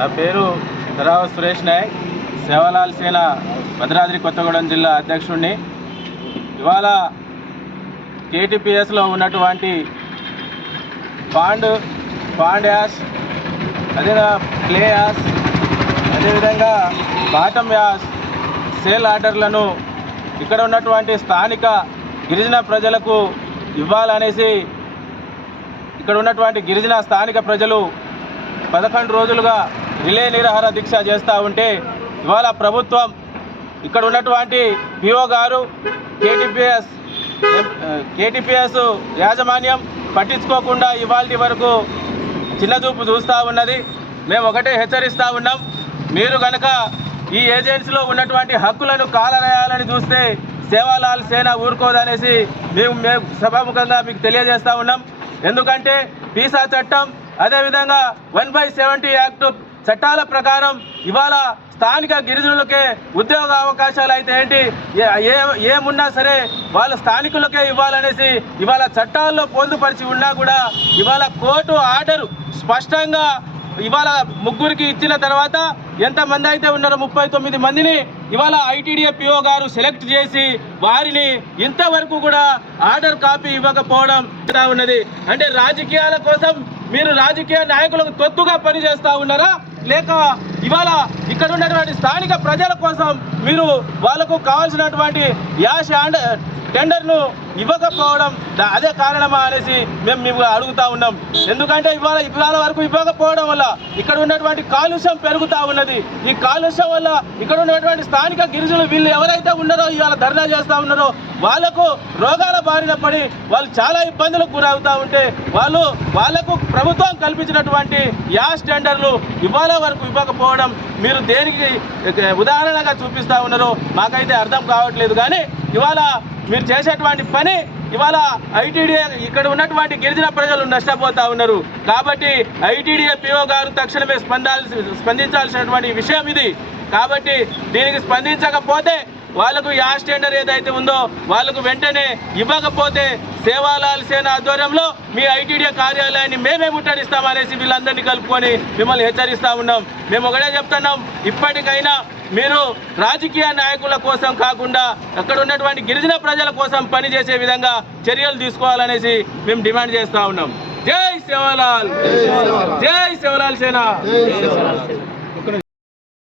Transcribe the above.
నా పేరు ధరావ సురేష్ నాయక్, సేవలాల్ సేన భద్రాద్రి కొత్తగూడెం జిల్లా అధ్యక్షుడిని. ఇవాళ కేటీపీఎస్లో ఉన్నటువంటి పాండ్ యాష్, అదేవిధంగా క్లే యాష్, అదేవిధంగా బాటమ్ యాష్ సేల్ ఆర్డర్లను ఇక్కడ ఉన్నటువంటి స్థానిక గిరిజన ప్రజలకు ఇవ్వాలనేసి ఇక్కడ ఉన్నటువంటి గిరిజన స్థానిక ప్రజలు 11 రోజులుగా రిలే నిరాహార దీక్ష చేస్తూ ఉంటే ఇవాళ ప్రభుత్వం ఇక్కడ ఉన్నటువంటి పిఓ గారు కేటీపీఎస్ యాజమాన్యం పట్టించుకోకుండా ఇవాళ వరకు చిన్నచూపు చూస్తూ ఉన్నది. మేము ఒకటే హెచ్చరిస్తూ ఉన్నాం, మీరు కనుక ఈ ఏజెన్సీలో ఉన్నటువంటి హక్కులను కాలరాయాలని చూస్తే సేవాలాల్ సేన ఊరుకోదనేసి మేము సభాముఖంగా మీకు తెలియజేస్తూ ఉన్నాం. ఎందుకంటే పీసా చట్టం, అదేవిధంగా 1/70 యాక్ట్ చట్టాల ప్రకారం ఇవాళ స్థానిక గిరిజనులకే ఉద్యోగ అవకాశాలు అయితే ఏంటి, ఏమున్నా సరే వాళ్ళ స్థానికులకే ఇవ్వాలనేసి ఇవాళ చట్టాల్లో పొందుపరిచి ఉన్నా కూడా ఇవాళ కోర్టు ఆర్డర్ స్పష్టంగా ఇవాళ ముగ్గురికి ఇచ్చిన తర్వాత ఎంతమంది అయితే ఉన్నారో 39 మందిని ఇవాళ ఐటీడీఏ పిఓ గారు సెలెక్ట్ చేసి వారిని ఇంతవరకు కూడా ఆర్డర్ కాపీ ఇవ్వకపోవడం ఉన్నది. అంటే రాజకీయాల కోసం మీరు రాజకీయ నాయకులకు తొత్తుగా పనిచేస్తూ ఉన్నారా, లేక ఇవాళ ఇక్కడ ఉన్నటువంటి స్థానిక ప్రజల కోసం మీరు వాళ్ళకు కావాల్సినటువంటి యాష్ టెండర్ను ఇవ్వకపోవడం అదే కారణమా అనేసి మేము అడుగుతా ఉన్నాం. ఎందుకంటే ఇవాళ వరకు ఇవ్వకపోవడం వల్ల ఇక్కడ ఉన్నటువంటి కాలుష్యం పెరుగుతూ ఉన్నది. ఈ కాలుష్యం వల్ల ఇక్కడ ఉన్నటువంటి స్థానిక గిరిజనులు వీళ్ళు ఎవరైతే ఉన్నారో ఇవాళ ధర్నా చేస్తూ ఉన్నారో వాళ్ళకు రోగాల బారిన పడి వాళ్ళు చాలా ఇబ్బందులకు గురవుతూ ఉంటే వాళ్ళకు ప్రభుత్వం కల్పించినటువంటి యాష్ టెండర్లు ఇవాళ వరకు ఇవ్వకపోవడం మీరు దేనికి ఉదాహరణగా చూపిస్తూ ఉన్నారో మాకైతే అర్థం కావట్లేదు. కానీ ఇవాళ మీరు చేసేటువంటి పని ఇవాళ ఐటీడీఏ ఇక్కడ ఉన్నటువంటి గిరిజన ప్రజలు నష్టపోతూ ఉన్నారు. కాబట్టి ఐటీడీఏ పిఓ గారు తక్షణమే స్పందించాల్సినటువంటి విషయం ఇది. కాబట్టి దీనికి స్పందించకపోతే వాళ్ళకు యాష్ టెండర్ ఏదైతే ఉందో వాళ్ళకు వెంటనే ఇవ్వకపోతే సేవాలాల్ సేన ఆధ్వర్యంలో మీ ఐటీడీఏ కార్యాలయాన్ని మేమే ముట్టడిస్తామనేసి వీళ్ళందరినీ కలుపుకొని మిమ్మల్ని హెచ్చరిస్తూ ఉన్నాం. మేము ఒకటే చెప్తున్నాం, ఇప్పటికైనా మీరు రాజకీయ నాయకుల కోసం కాకుండా అక్కడ ఉన్నటువంటి గిరిజన ప్రజల కోసం పనిచేసే విధంగా చర్యలు తీసుకోవాలనేసి మేము డిమాండ్ చేస్తూ ఉన్నాం. జై సేవాలాల్, జై సేవాలాల్ సేన.